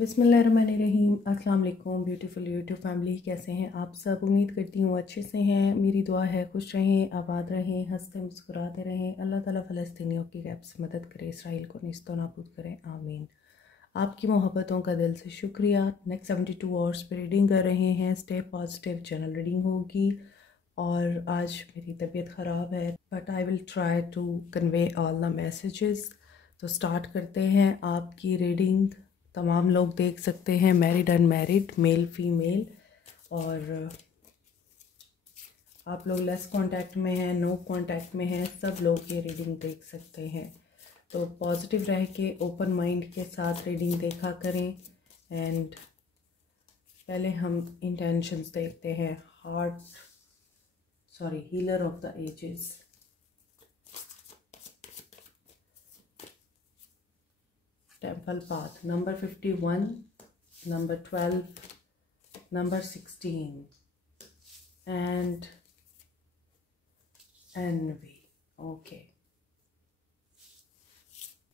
बिस्मिल्लाहिर्रहमानिर्रहीम। अस्सलाम वालेकुम ब्यूटीफुल यूट्यूब फैमिली, कैसे हैं आप सब? उम्मीद करती हूँ अच्छे से हैं। मेरी दुआ है खुश रहें, आबाद रहें, हंसते मुस्कुराते रहें। अल्लाह ताला फ़लस्तीनियों की गैब से मदद करे, इसराइल को निस्तो नाबूद करें, आमीन। आपकी मोहब्बतों का दिल से शुक्रिया। नेक्स्ट 72 आवर्स पे रीडिंग कर रहे हैं। स्टे पॉजिटिव जनरल रीडिंग होगी और आज मेरी तबीयत ख़राब है but I will try to convey all the messages. तो स्टार्ट करते हैं आपकी रीडिंग। तमाम लोग देख सकते हैं, मैरिड अनमैरिड, मेल फीमेल, और आप लोग लेस कांटेक्ट में हैं, नो कांटेक्ट में हैं, सब लोग ये रीडिंग देख सकते हैं। तो पॉजिटिव रह के ओपन माइंड के साथ रीडिंग देखा करें। एंड पहले हम इंटेंशंस देखते हैं। Healer of the ages. Temple path number 51, number 12, number 16 and envy. Okay,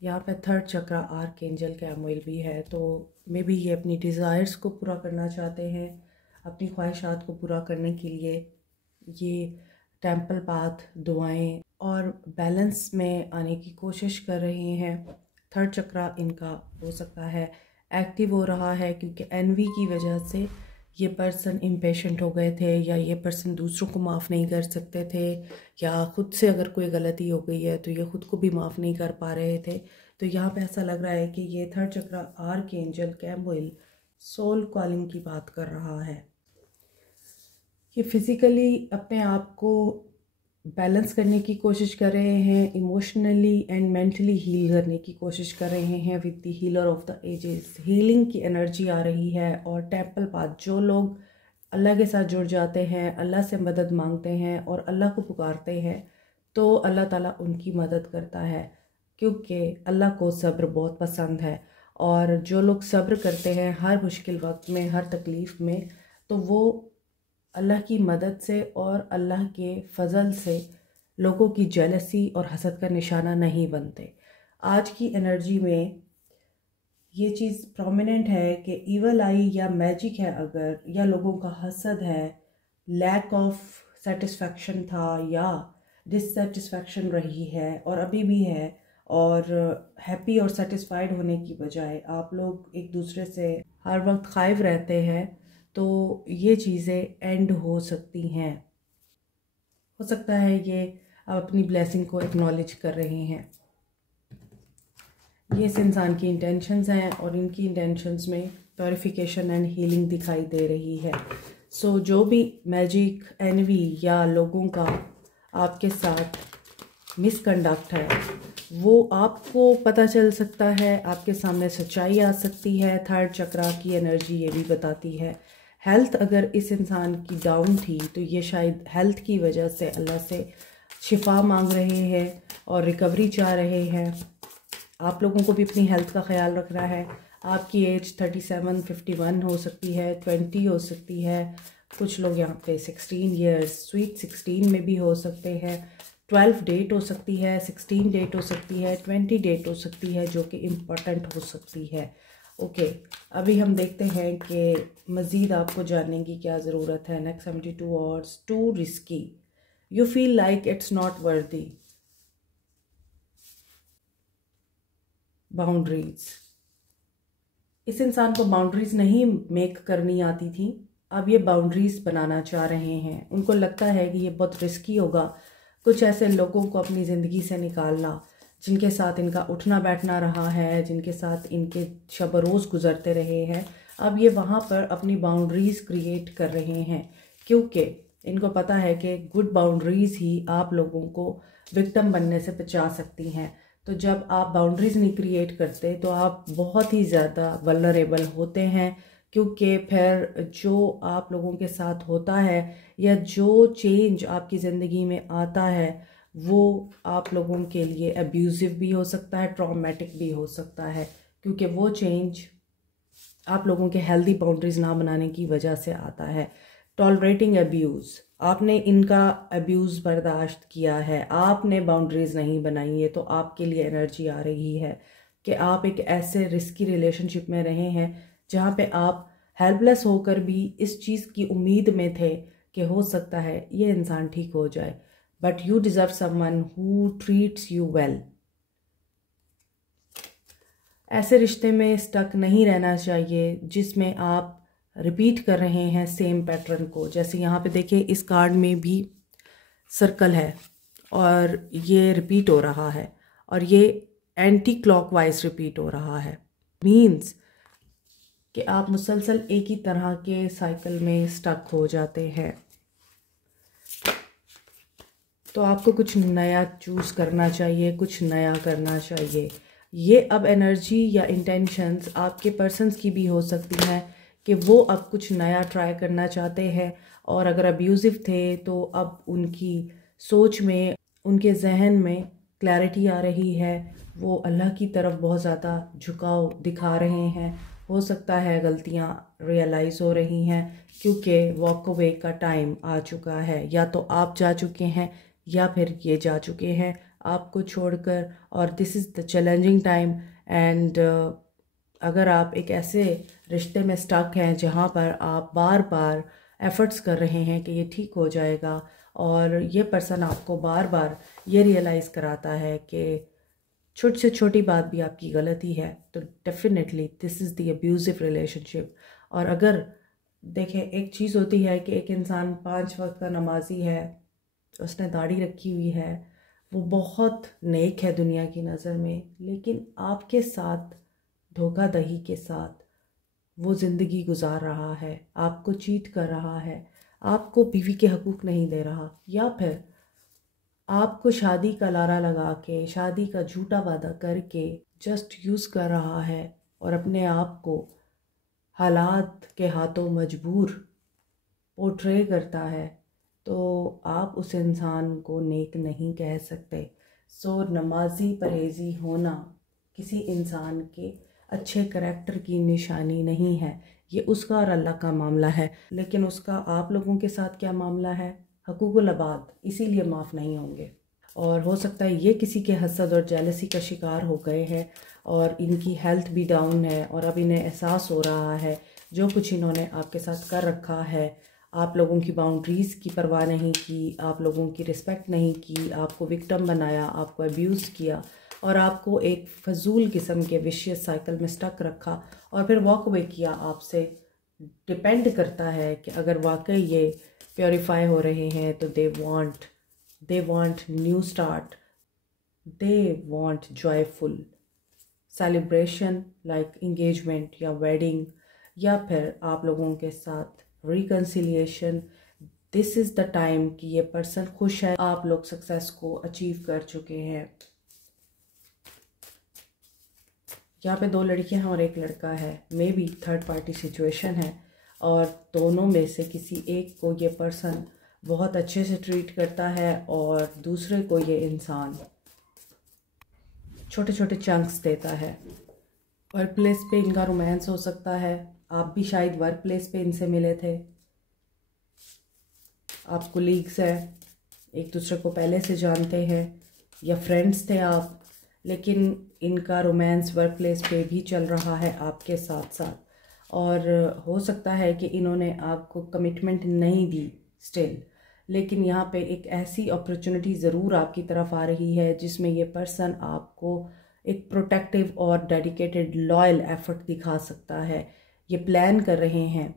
यहाँ पे थर्ड चक्र आर्कएंजल कैमुएल भी है। तो मे बी ये अपनी डिज़ायर्स को पूरा करना चाहते हैं, अपनी ख्वाहिशात को पूरा करने के लिए ये टेम्पल पाथ, दुआएं और बैलेंस में आने की कोशिश कर रहे हैं। थर्ड चक्र इनका हो सकता है एक्टिव हो रहा है क्योंकि एनवी की वजह से ये पर्सन इम्पेशेंट हो गए थे, या ये पर्सन दूसरों को माफ़ नहीं कर सकते थे, या ख़ुद से अगर कोई गलती हो गई है तो ये ख़ुद को भी माफ़ नहीं कर पा रहे थे। तो यहाँ पे ऐसा लग रहा है कि ये थर्ड चक्र आर्कएंजल कैमुएल सोल कॉलिंग की बात कर रहा है। ये फिज़िकली अपने आप को बैलेंस करने की कोशिश कर रहे हैं, इमोशनली एंड मेंटली हील करने की कोशिश कर रहे हैं with the healer of the ages. Healing की एनर्जी आ रही है। और टेम्पल पाथ, जो लोग अल्लाह के साथ जुड़ जाते हैं, अल्लाह से मदद मांगते हैं और अल्लाह को पुकारते हैं तो अल्लाह ताला उनकी मदद करता है, क्योंकि अल्लाह को सब्र बहुत पसंद है। और जो लोग सब्र करते हैं हर मुश्किल वक्त में, हर तकलीफ़ में, तो वो अल्लाह की मदद से और अल्लाह के फ़ज़ल से लोगों की जेलसी और हसद का निशाना नहीं बनते। आज की एनर्जी में ये चीज़ प्रोमिनेंट है कि ईवल आई या मैजिक है अगर, या लोगों का हसद है, लैक ऑफ सेटिस्फेक्शन था या डिससेटिस्फेक्शन रही है और अभी भी है, और हैप्पी और सेटिस्फाइड होने की बजाय आप लोग एक दूसरे से हर वक्त खाइफ रहते हैं, तो ये चीज़ें एंड हो सकती हैं। हो सकता है ये आप अपनी ब्लेसिंग को एक्नॉलेज कर रहे हैं। ये इस इंसान की इंटेंशंस हैं और इनकी इंटेंशंस में प्योरिफिकेशन एंड हीलिंग दिखाई दे रही है। सो जो भी मैजिक, एनवी या लोगों का आपके साथ मिसकंडक्ट है वो आपको पता चल सकता है, आपके सामने सच्चाई आ सकती है। थर्ड चक्रा की एनर्जी ये भी बताती है हेल्थ अगर इस इंसान की डाउन थी तो ये शायद हेल्थ की वजह से अल्लाह से शिफा मांग रहे हैं और रिकवरी चाह रहे हैं। आप लोगों को भी अपनी हेल्थ का ख्याल रखना है। आपकी एज 37, 51 हो सकती है, 20 हो सकती है, कुछ लोग यहाँ पे 16 ईयर्स, स्वीट 16 में भी हो सकते हैं, 12 डेट हो सकती है, 16 डेट हो सकती है, 20 डेट हो सकती है, जो कि इम्पॉर्टेंट हो सकती है। ओके, अभी हम देखते हैं कि मज़ीद आपको जानने की क्या ज़रूरत है। Next 72 hours, to risky, you feel like it's not worthy, boundaries. इस इंसान को बाउंड्रीज नहीं मेक करनी आती थी, अब ये बाउंड्रीज बनाना चाह रहे हैं। उनको लगता है कि ये बहुत रिस्की होगा कुछ ऐसे लोगों को अपनी ज़िंदगी से निकालना जिनके साथ इनका उठना बैठना रहा है, जिनके साथ इनके शब रोज़ गुजरते रहे हैं। अब ये वहाँ पर अपनी बाउंड्रीज़ क्रिएट कर रहे हैं, क्योंकि इनको पता है कि गुड बाउंड्रीज़ ही आप लोगों को विक्टिम बनने से बचा सकती हैं। तो जब आप बाउंड्रीज़ नहीं क्रिएट करते तो आप बहुत ही ज़्यादा वल्नरेबल होते हैं, क्योंकि फिर जो आप लोगों के साथ होता है या जो चेंज आपकी ज़िंदगी में आता है वो आप लोगों के लिए अब्यूज़िव भी हो सकता है, ट्रॉमेटिक भी हो सकता है, क्योंकि वो चेंज आप लोगों के हेल्दी बाउंड्रीज़ ना बनाने की वजह से आता है। टॉलरेटिंग अब्यूज़, आपने इनका अब्यूज़ बर्दाश्त किया है, आपने बाउंड्रीज़ नहीं बनाई है, तो आपके लिए एनर्जी आ रही है कि आप एक ऐसे रिस्की रिलेशनशिप में रहे हैं जहाँ पे आप हेल्पलेस होकर भी इस चीज़ की उम्मीद में थे कि हो सकता है ये इंसान ठीक हो जाए, but you deserve someone who treats you well. ऐसे रिश्ते में स्टक नहीं रहना चाहिए जिसमें आप रिपीट कर रहे हैं सेम पैटर्न को। जैसे यहाँ पे देखिए इस कार्ड में भी सर्कल है और ये रिपीट हो रहा है और ये एंटी क्लॉकवाइज रिपीट हो रहा है। मीन्स कि आप मुसलसल एक ही तरह के साइकिल में स्टक हो जाते हैं। तो आपको कुछ नया चूज़ करना चाहिए, कुछ नया करना चाहिए। ये अब एनर्जी या इंटेंशंस आपके पर्सन्स की भी हो सकती हैं कि वो अब कुछ नया ट्राई करना चाहते हैं, और अगर अब्यूज़िव थे तो अब उनकी सोच में, उनके जहन में क्लैरिटी आ रही है। वो अल्लाह की तरफ बहुत ज़्यादा झुकाव दिखा रहे हैं। हो सकता है गलतियाँ रियलाइज़ हो रही हैं क्योंकि वॉक अवे का टाइम आ चुका है। या तो आप जा चुके हैं या फिर ये जा चुके हैं आपको छोड़कर, और this is the challenging time. And अगर आप एक ऐसे रिश्ते में स्टक हैं जहाँ पर आप बार बार एफ़र्ट्स कर रहे हैं कि ये ठीक हो जाएगा, और ये पर्सन आपको बार बार ये रियलाइज़ कराता है कि छोटी से छोटी बात भी आपकी गलती है, तो definitely this is the abusive relationship. और अगर देखें, एक चीज़ होती है कि एक इंसान 5 वक्त का नमाजी है, उसने दाढ़ी रखी हुई है, वो बहुत नेक है दुनिया की नज़र में, लेकिन आपके साथ धोखाधड़ी के साथ वो ज़िंदगी गुजार रहा है, आपको चीट कर रहा है, आपको बीवी के हकूक़ नहीं दे रहा, या फिर आपको शादी का लारा लगा के, शादी का झूठा वादा करके जस्ट यूज़ कर रहा है और अपने आप को हालात के हाथों मजबूर पोर्ट्रे करता है, तो आप उस इंसान को नेक नहीं कह सकते। सो नमाजी परहेज़ी होना किसी इंसान के अच्छे करैक्टर की निशानी नहीं है। ये उसका और अल्लाह का मामला है, लेकिन उसका आप लोगों के साथ क्या मामला है? हकूक़ुल अबाद, इसीलिए माफ़ नहीं होंगे। और हो सकता है ये किसी के हसद और जेलसी का शिकार हो गए हैं और इनकी हेल्थ भी डाउन है, और अब इन्हें एहसास हो रहा है जो कुछ इन्होंने आपके साथ कर रखा है, आप लोगों की बाउंड्रीज़ की परवाह नहीं की, आप लोगों की रिस्पेक्ट नहीं की, आपको विक्टिम बनाया, आपको अब्यूज़ किया और आपको एक फजूल किस्म के विशियस साइकिल में स्टक रखा और फिर वॉक अवे किया आपसे। डिपेंड करता है कि अगर वाकई ये प्योरीफाई हो रहे हैं तो they want new start, they want joyful celebration like engagement या वेडिंग, या फिर आप लोगों के साथ reconciliation. This is the time कि ये पर्सन खुश है, आप लोग सक्सेस को अचीव कर चुके हैं। यहाँ पे 2 लड़कियां हैं और 1 लड़का है, may be third party situation है, और दोनों में से किसी एक को ये पर्सन बहुत अच्छे से ट्रीट करता है और दूसरे को ये इंसान छोटे छोटे चंक्स देता है। वर्क प्लेस पे इनका रोमांस हो सकता है, आप भी शायद वर्क प्लेस पे इनसे मिले थे, आप कोलीग्स हैं, एक दूसरे को पहले से जानते हैं, या फ्रेंड्स थे आप, लेकिन इनका रोमांस वर्क प्लेस पे भी चल रहा है आपके साथ साथ। और हो सकता है कि इन्होंने आपको कमिटमेंट नहीं दी स्टिल, लेकिन यहाँ पे एक ऐसी अपॉर्चुनिटी ज़रूर आपकी तरफ आ रही है जिसमें ये पर्सन आपको एक प्रोटेक्टिव और डेडिकेटेड लॉयल एफर्ट दिखा सकता है। ये प्लान कर रहे हैं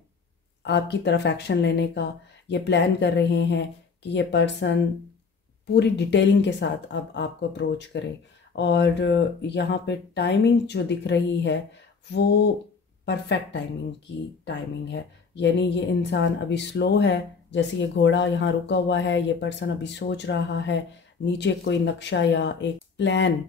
आपकी तरफ एक्शन लेने का, ये प्लान कर रहे हैं कि ये पर्सन पूरी डिटेलिंग के साथ अब आपको अप्रोच करे। और यहाँ पे टाइमिंग जो दिख रही है वो परफेक्ट टाइमिंग है, यानी ये इंसान अभी स्लो है, जैसे ये घोड़ा यहाँ रुका हुआ है, ये पर्सन अभी सोच रहा है, नीचे कोई नक्शा या एक प्लान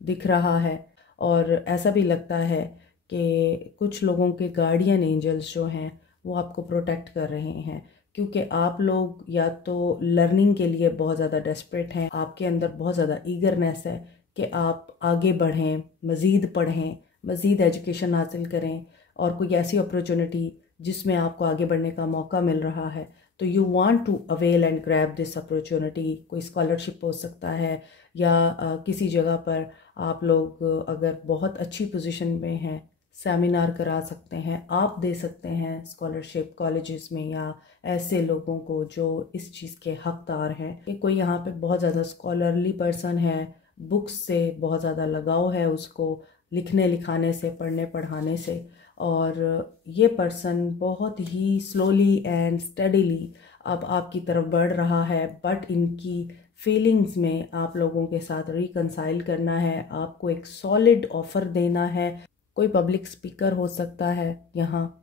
दिख रहा है। और ऐसा भी लगता है कि कुछ लोगों के गार्डियन एंजल्स जो हैं वो आपको प्रोटेक्ट कर रहे हैं, क्योंकि आप लोग या तो लर्निंग के लिए बहुत ज़्यादा डेस्परेट हैं, आपके अंदर बहुत ज़्यादा ईगरनेस है कि आप आगे बढ़ें, मज़ीद पढ़ें, मज़ीद एजुकेशन हासिल करें, और कोई ऐसी अपॉर्चुनिटी जिसमें आपको आगे बढ़ने का मौका मिल रहा है तो you want to avail and grab this opportunity. कोई स्कॉलरशिप हो सकता है, या किसी जगह पर आप लोग अगर बहुत अच्छी पोजीशन में हैं सेमिनार करा सकते हैं, आप दे सकते हैं स्कॉलरशिप कॉलेजेस में या ऐसे लोगों को जो इस चीज़ के हकदार हैं कि कोई यहाँ पे बहुत ज़्यादा स्कॉलरली पर्सन है, बुक्स से बहुत ज़्यादा लगाव है उसको, लिखने लिखाने से, पढ़ने पढ़ाने से, और ये पर्सन बहुत ही स्लोली एंड स्टडीली अब आपकी तरफ बढ़ रहा है, बट इनकी फीलिंग्स में आप लोगों के साथ रिकंसाइल करना है, आपको एक सॉलिड ऑफर देना है। कोई पब्लिक स्पीकर हो सकता है, यहाँ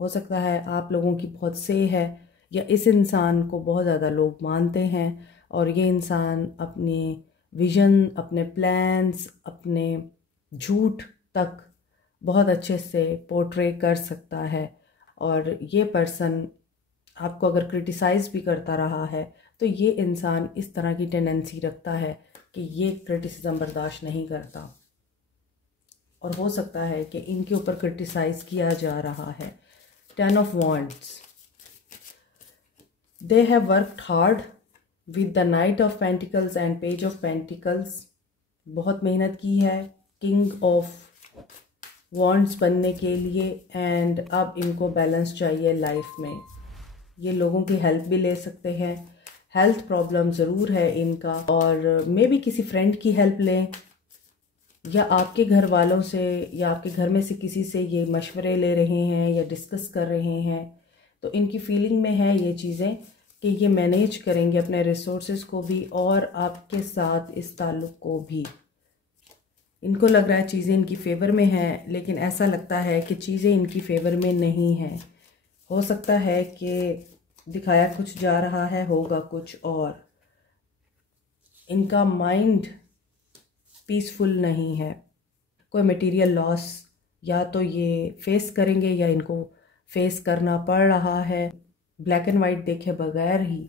हो सकता है आप लोगों की बहुत से है, या इस इंसान को बहुत ज़्यादा लोग मानते हैं और ये इंसान अपने विजन, अपने प्लान्स, अपने झूठ तक बहुत अच्छे से पोर्ट्रे कर सकता है। और ये पर्सन आपको अगर क्रिटिसाइज़ भी करता रहा है तो ये इंसान इस तरह की टेंडेंसी रखता है कि ये क्रिटिसिज्म बर्दाश्त नहीं करता, और हो सकता है कि इनके ऊपर क्रिटिसाइज़ किया जा रहा है। 10 of Wands, they have worked hard with the Knight of Pentacles and Page of Pentacles, बहुत मेहनत की है King of Wands बनने के लिए, एंड अब इनको बैलेंस चाहिए लाइफ में। ये लोगों की हेल्प भी ले सकते हैं, हेल्थ प्रॉब्लम ज़रूर है इनका, और मे बी किसी फ्रेंड की हेल्प लें या आपके घर वालों से या आपके घर में से किसी से ये मशवरे ले रहे हैं या डिस्कस कर रहे हैं। तो इनकी फीलिंग में है ये चीज़ें कि ये मैनेज करेंगे अपने रिसोर्सेज को भी और आपके साथ इस ताल्लुक़ को भी। इनको लग रहा है चीज़ें इनकी फ़ेवर में हैं, लेकिन ऐसा लगता है कि चीज़ें इनकी फ़ेवर में नहीं हैं। हो सकता है कि दिखाया कुछ जा रहा है, होगा कुछ और। इनका माइंड पीसफुल नहीं है। कोई मटेरियल लॉस या तो ये फेस करेंगे या इनको फेस करना पड़ रहा है। ब्लैक एंड वाइट देखे बगैर ही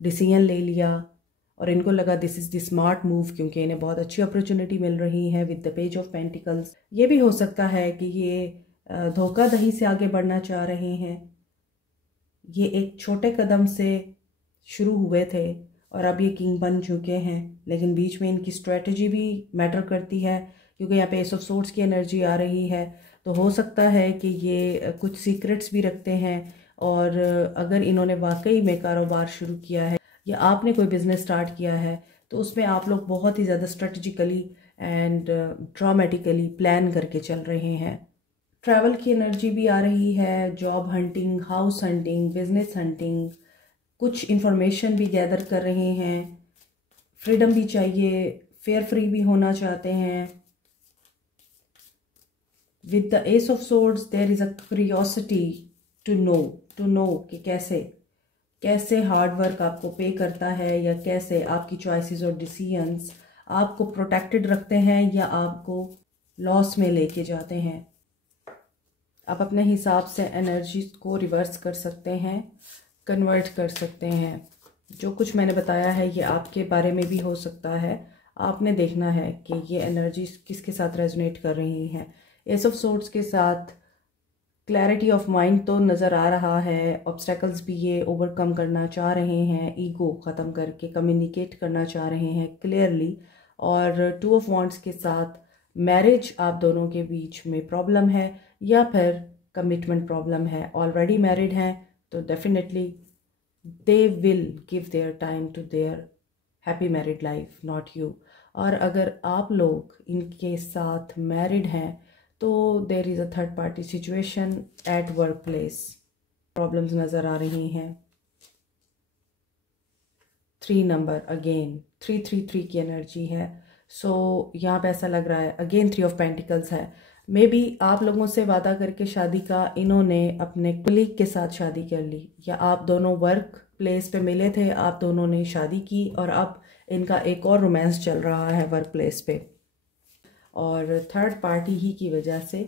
डिसीजन ले लिया और इनको लगा this is the smart move, क्योंकि इन्हें बहुत अच्छी अपॉर्चुनिटी मिल रही है with the page of pentacles. ये भी हो सकता है कि ये धोखाधड़ी से आगे बढ़ना चाह रहे हैं। ये एक छोटे कदम से शुरू हुए थे और अब ये किंग बन चुके हैं, लेकिन बीच में इनकी स्ट्रेटजी भी मैटर करती है, क्योंकि यहाँ पे एस ऑफ सोर्ड्स की एनर्जी आ रही है। तो हो सकता है कि ये कुछ सीक्रेट्स भी रखते हैं, और अगर इन्होंने वाकई में कारोबार शुरू किया है या आपने कोई बिज़नेस स्टार्ट किया है तो उसमें आप लोग बहुत ही ज़्यादा स्ट्रेटजिकली एंड ड्रामेटिकली प्लान करके चल रहे हैं। ट्रैवल की एनर्जी भी आ रही है, job hunting, house hunting, business hunting, कुछ इन्फॉर्मेशन भी गैदर कर रहे हैं। फ्रीडम भी चाहिए, फेयर फ्री भी होना चाहते हैं। With the ace of swords there is a curiosity to know कि कैसे हार्ड वर्क आपको पे करता है, या कैसे आपकी चॉइसेस और डिसीजंस आपको प्रोटेक्टेड रखते हैं या आपको लॉस में लेके जाते हैं। आप अपने हिसाब से एनर्जी को रिवर्स कर सकते हैं, कन्वर्ट कर सकते हैं। जो कुछ मैंने बताया है ये आपके बारे में भी हो सकता है। आपने देखना है कि ये एनर्जी किसके साथ रेजोनेट कर रही हैं। एस ऑफ सोर्ड्स के साथ क्लैरिटी ऑफ माइंड तो नज़र आ रहा है, ऑब्स्टेकल्स भी ये ओवरकम करना चाह रहे हैं, ईगो ख़त्म करके कम्युनिकेट करना चाह रहे हैं क्लियरली। और टू ऑफ वॉन्ड्स के साथ मैरिज आप दोनों के बीच में प्रॉब्लम है या फिर कमिटमेंट प्रॉब्लम है। ऑलरेडी मैरिड हैं तो definitely they will give their time to their happy married life, not you. और अगर आप लोग इनके साथ मैरिड हैं तो there is a third party situation at work place, problems नज़र आ रही हैं। 3 नंबर अगेन 333 की एनर्जी है। सो यहाँ पे ऐसा लग रहा है अगेन 3 ऑफ पेंटिकल्स है। मे बी आप लोगों से वादा करके शादी का इन्होंने अपने कलीग के साथ शादी कर ली, या आप दोनों वर्क प्लेस पे मिले थे, आप दोनों ने शादी की और अब इनका एक और रोमांस चल रहा है वर्क प्लेस पे। और थर्ड पार्टी ही की वजह से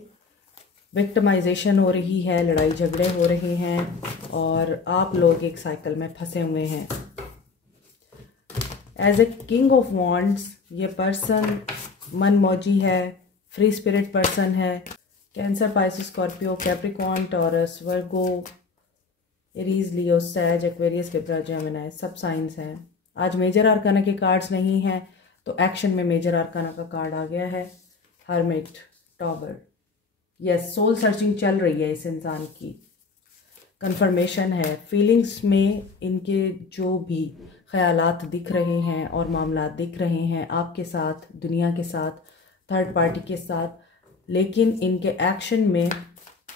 विक्टिमाइजेशन हो रही है, लड़ाई झगड़े हो रहे हैं और आप लोग एक साइकिल में फंसे हुए हैं। As a king of wands ये पर्सन मनमौजी है, फ्री स्पिरिट पर्सन है। Cancer, Pisces, Scorpio, Capricorn, Taurus, Virgo, Aries, Leo, Sag, Aquarius, Libra, Gemini सब साइंस हैं। आज मेजर आर्काना के कार्ड्स नहीं हैं तो एक्शन में मेजर आर्काना का कार्ड आ गया है, hermit, tower. Yes, soul searching चल रही है इस इंसान की, कंफर्मेशन है। फीलिंग्स में इनके जो भी ख्यालात दिख रहे हैं और मामलात दिख रहे हैं आपके साथ, दुनिया के साथ, थर्ड पार्टी के साथ, लेकिन इनके एक्शन में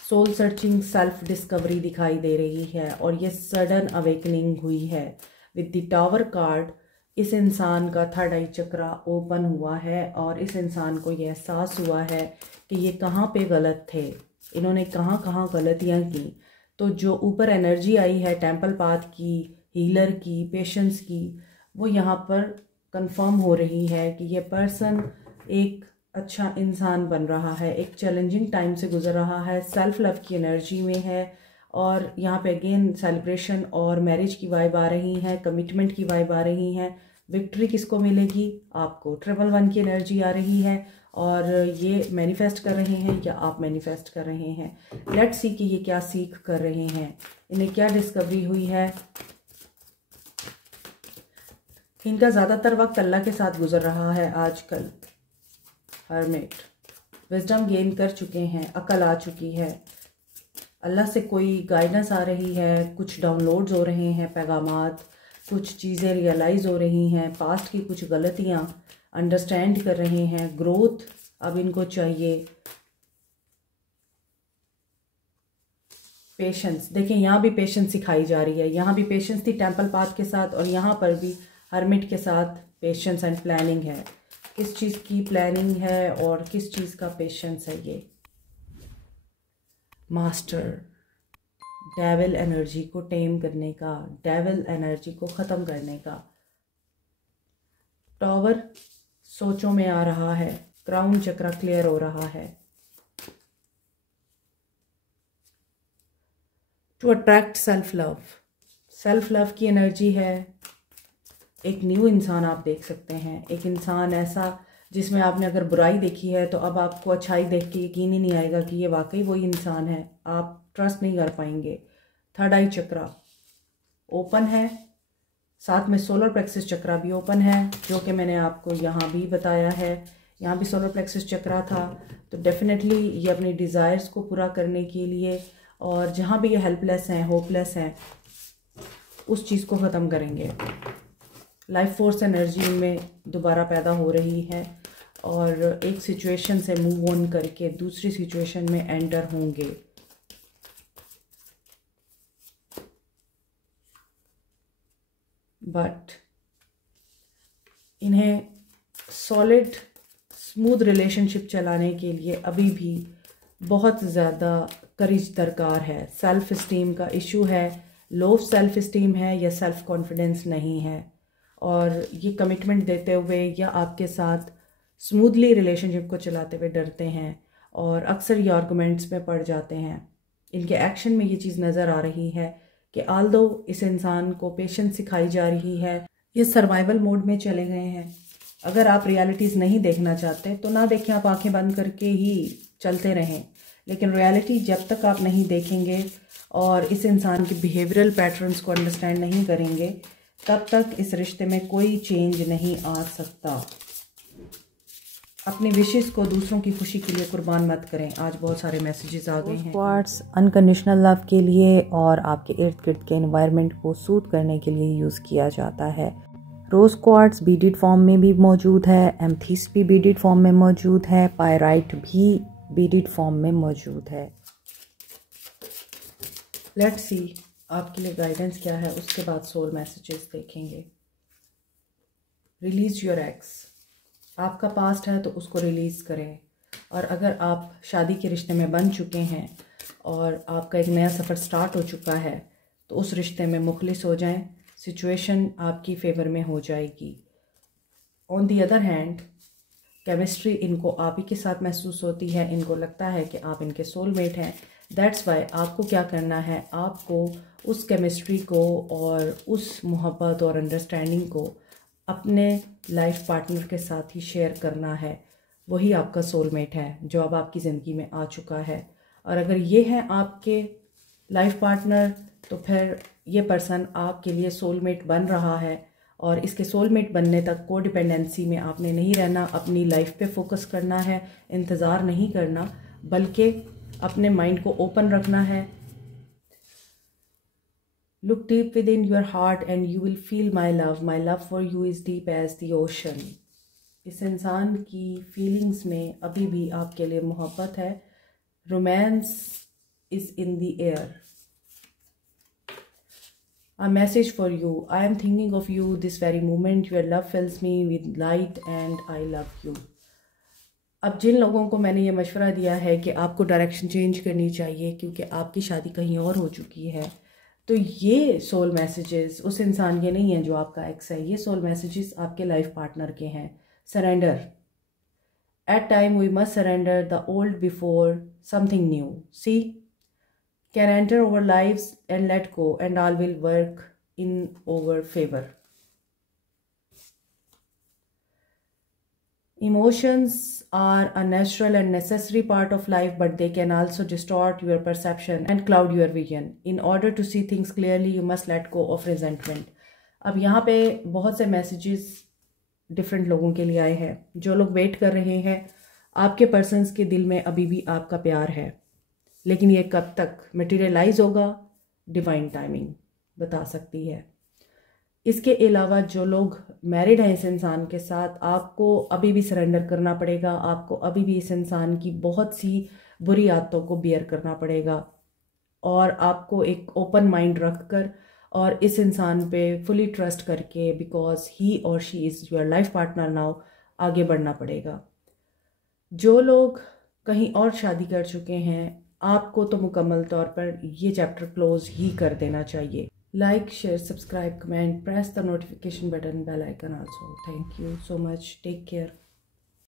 सोल सर्चिंग, सेल्फ डिस्कवरी दिखाई दे रही है और ये सडन अवेकनिंग हुई है। विद द टावर कार्ड इस इंसान का थर्ड आई चक्रा ओपन हुआ है और इस इंसान को ये एहसास हुआ है कि ये कहाँ पे गलत थे, इन्होंने कहाँ कहाँ गलतियाँ की। तो जो ऊपर एनर्जी आई है टेम्पल पाथ की, हीलर की, पेशेंस की, वो यहाँ पर कंफर्म हो रही है कि ये पर्सन एक अच्छा इंसान बन रहा है, एक चैलेंजिंग टाइम से गुजर रहा है, सेल्फ लव की एनर्जी में है। और यहाँ पे अगेन सेलिब्रेशन और मैरिज की वाइब आ रही है, कमिटमेंट की वाइब आ रही है। विक्ट्री किसको मिलेगी? आपको। 111 की एनर्जी आ रही है और ये मैनिफेस्ट कर रहे हैं या आप मैनिफेस्ट कर रहे हैं। लेट्स सी कि ये क्या सीख कर रहे हैं, इन्हें क्या डिस्कवरी हुई है। इनका ज़्यादातर वक्त अल्लाह के साथ गुजर रहा है आजकल। हर्मिट विजडम गेन कर चुके हैं, अकल आ चुकी है, अल्लाह से कोई गाइडेंस आ रही है, कुछ डाउनलोड्स हो रहे हैं पैगामात, कुछ चीज़ें रियलाइज़ हो रही हैं, पास्ट की कुछ गलतियाँ अंडरस्टैंड कर रहे हैं, ग्रोथ अब इनको चाहिए। पेशेंस, देखें यहाँ भी पेशेंस सिखाई जा रही है, यहाँ भी पेशेंस थी टेम्पल पाथ के साथ और यहाँ पर भी हर्मिट के साथ पेशेंस एंड प्लानिंग है। किस चीज़ की प्लानिंग है और किस चीज़ का पेशेंस है? ये मास्टर, डेविल एनर्जी को टेम करने का, डेविल एनर्जी को ख़त्म करने का। टॉवर सोचों में आ रहा है, क्राउन चक्रा क्लियर हो रहा है। To attract self love, self love की एनर्जी है। एक न्यू इंसान आप देख सकते हैं, एक इंसान ऐसा जिसमें आपने अगर बुराई देखी है तो अब आपको अच्छाई देख के यकीन ही नहीं आएगा कि ये वाकई वही इंसान है, आप ट्रस्ट नहीं कर पाएंगे। थर्ड आई चक्रा ओपन है, साथ में सोलर प्लेक्सस चक्रा भी ओपन है, जो कि मैंने आपको यहाँ भी बताया है। यहाँ भी सोलर प्लेक्सस चक्रा था, तो डेफिनेटली ये अपनी डिज़ायर्स को पूरा करने के लिए और जहाँ भी ये हेल्पलेस हैं, होपलेस हैं, उस चीज़ को ख़त्म करेंगे। लाइफ फोर्स एनर्जी में दोबारा पैदा हो रही है और एक सिचुएशन से मूव ऑन करके दूसरी सिचुएशन में एंटर होंगे। बट इन्हें सॉलिड स्मूथ रिलेशनशिप चलाने के लिए अभी भी बहुत ज़्यादा करेज दरकार है। सेल्फ इस्टीम का इशू है, लो सेल्फ इस्टीम है या सेल्फ कॉन्फिडेंस नहीं है, और ये कमिटमेंट देते हुए या आपके साथ स्मूथली रिलेशनशिप को चलाते हुए डरते हैं और अक्सर ये आर्गुमेंट्स में पड़ जाते हैं। इनके एक्शन में ये चीज़ नज़र आ रही है कि आल्दो इस इंसान को पेशेंस सिखाई जा रही है, ये सर्वाइवल मोड में चले गए हैं। अगर आप रियलिटीज़ नहीं देखना चाहते तो ना देखें, आप आंखें बंद करके ही चलते रहें, लेकिन रियलिटी जब तक आप नहीं देखेंगे और इस इंसान के बिहेवियरल पैटर्न्स को अंडरस्टैंड नहीं करेंगे तब तक इस रिश्ते में कोई चेंज नहीं आ सकता। अपनी विशेस को दूसरों की खुशी के लिए कुर्बान मत करें। आज बहुत सारे मैसेजेस आ गए हैं। क्वार्ट्स अनकंडीशनल लव के लिए और आपके इर्द गिर्द के एनवायरनमेंट को सूट करने के लिए यूज़ किया जाता है। रोज़ क्वार्ट्स बीडेड फॉर्म में भी मौजूद है, एमथीस्ट भी बीडेड फॉर्म में मौजूद है, पायराइट भी बीडेड फॉर्म में मौजूद है। लेट्स सी आपके लिए गाइडेंस क्या है, उसके बाद सोल मैसेजेस देखेंगे। रिलीज योर एक्स, आपका पास्ट है तो उसको रिलीज़ करें, और अगर आप शादी के रिश्ते में बन चुके हैं और आपका एक नया सफ़र स्टार्ट हो चुका है तो उस रिश्ते में मुखलिस हो जाएं, सिचुएशन आपकी फेवर में हो जाएगी। On the other hand chemistry इनको आप ही के साथ महसूस होती है, इनको लगता है कि आप इनके सोलमेट हैं। दैट्स वाई आपको क्या करना है, आपको उस केमिस्ट्री को और उस मोहब्बत और अंडरस्टैंडिंग को अपने लाइफ पार्टनर के साथ ही शेयर करना है। वही आपका सोलमेट है जो अब आपकी ज़िंदगी में आ चुका है, और अगर ये है आपके लाइफ पार्टनर तो फिर ये पर्सन आपके लिए सोलमेट बन रहा है, और इसके सोलमेट बनने तक को डिपेंडेंसी में आपने नहीं रहना, अपनी लाइफ पे फोकस करना है, इंतज़ार नहीं करना, बल्कि अपने माइंड को ओपन रखना है। Look deep within your heart and you will feel my love for you is deep as the ocean. इस इंसान की फीलिंग्स में अभी भी आपके लिए मोहब्बत है। Romance is in the air. A message for you. I am thinking of you this very moment. Your love fills me with light and I love you. अब जिन लोगों को मैंने ये मशवरा दिया है कि आपको डायरेक्शन चेंज करनी चाहिए क्योंकि आपकी शादी कहीं और हो चुकी है, तो ये सोल मैसेजेस उस इंसान के नहीं हैं जो आपका एक्स है। ये सोल मैसेजेस आपके लाइफ पार्टनर के हैं। Surrender. At time we must surrender the old before something new. See can enter our lives and let go, and all will work in our favor. Emotions are a natural and necessary part of life, but they can also distort your perception and cloud your vision. In order to see things clearly, you must let go of resentment. अब यहाँ पे बहुत से messages different लोगों के लिए आए हैं। जो लोग वेट कर रहे हैं, आपके पर्सन्स के दिल में अभी भी आपका प्यार है, लेकिन ये कब तक मटेरियलाइज होगा, डिवाइन टाइमिंग बता सकती है। इसके अलावा जो लोग मैरिड हैं इस इंसान के साथ, आपको अभी भी सरेंडर करना पड़ेगा। आपको अभी भी इस इंसान की बहुत सी बुरी आदतों को बियर करना पड़ेगा और आपको एक ओपन माइंड रख कर और इस इंसान पे फुली ट्रस्ट करके, बिकॉज ही और she is your life partner now, आगे बढ़ना पड़ेगा। जो लोग कहीं और शादी कर चुके हैं, आपको तो मुकम्मल तौर पर ये चैप्टर क्लोज ही कर देना चाहिए। Like, share, subscribe, comment, press the notification button, bell icon also. Thank you so much. Take care.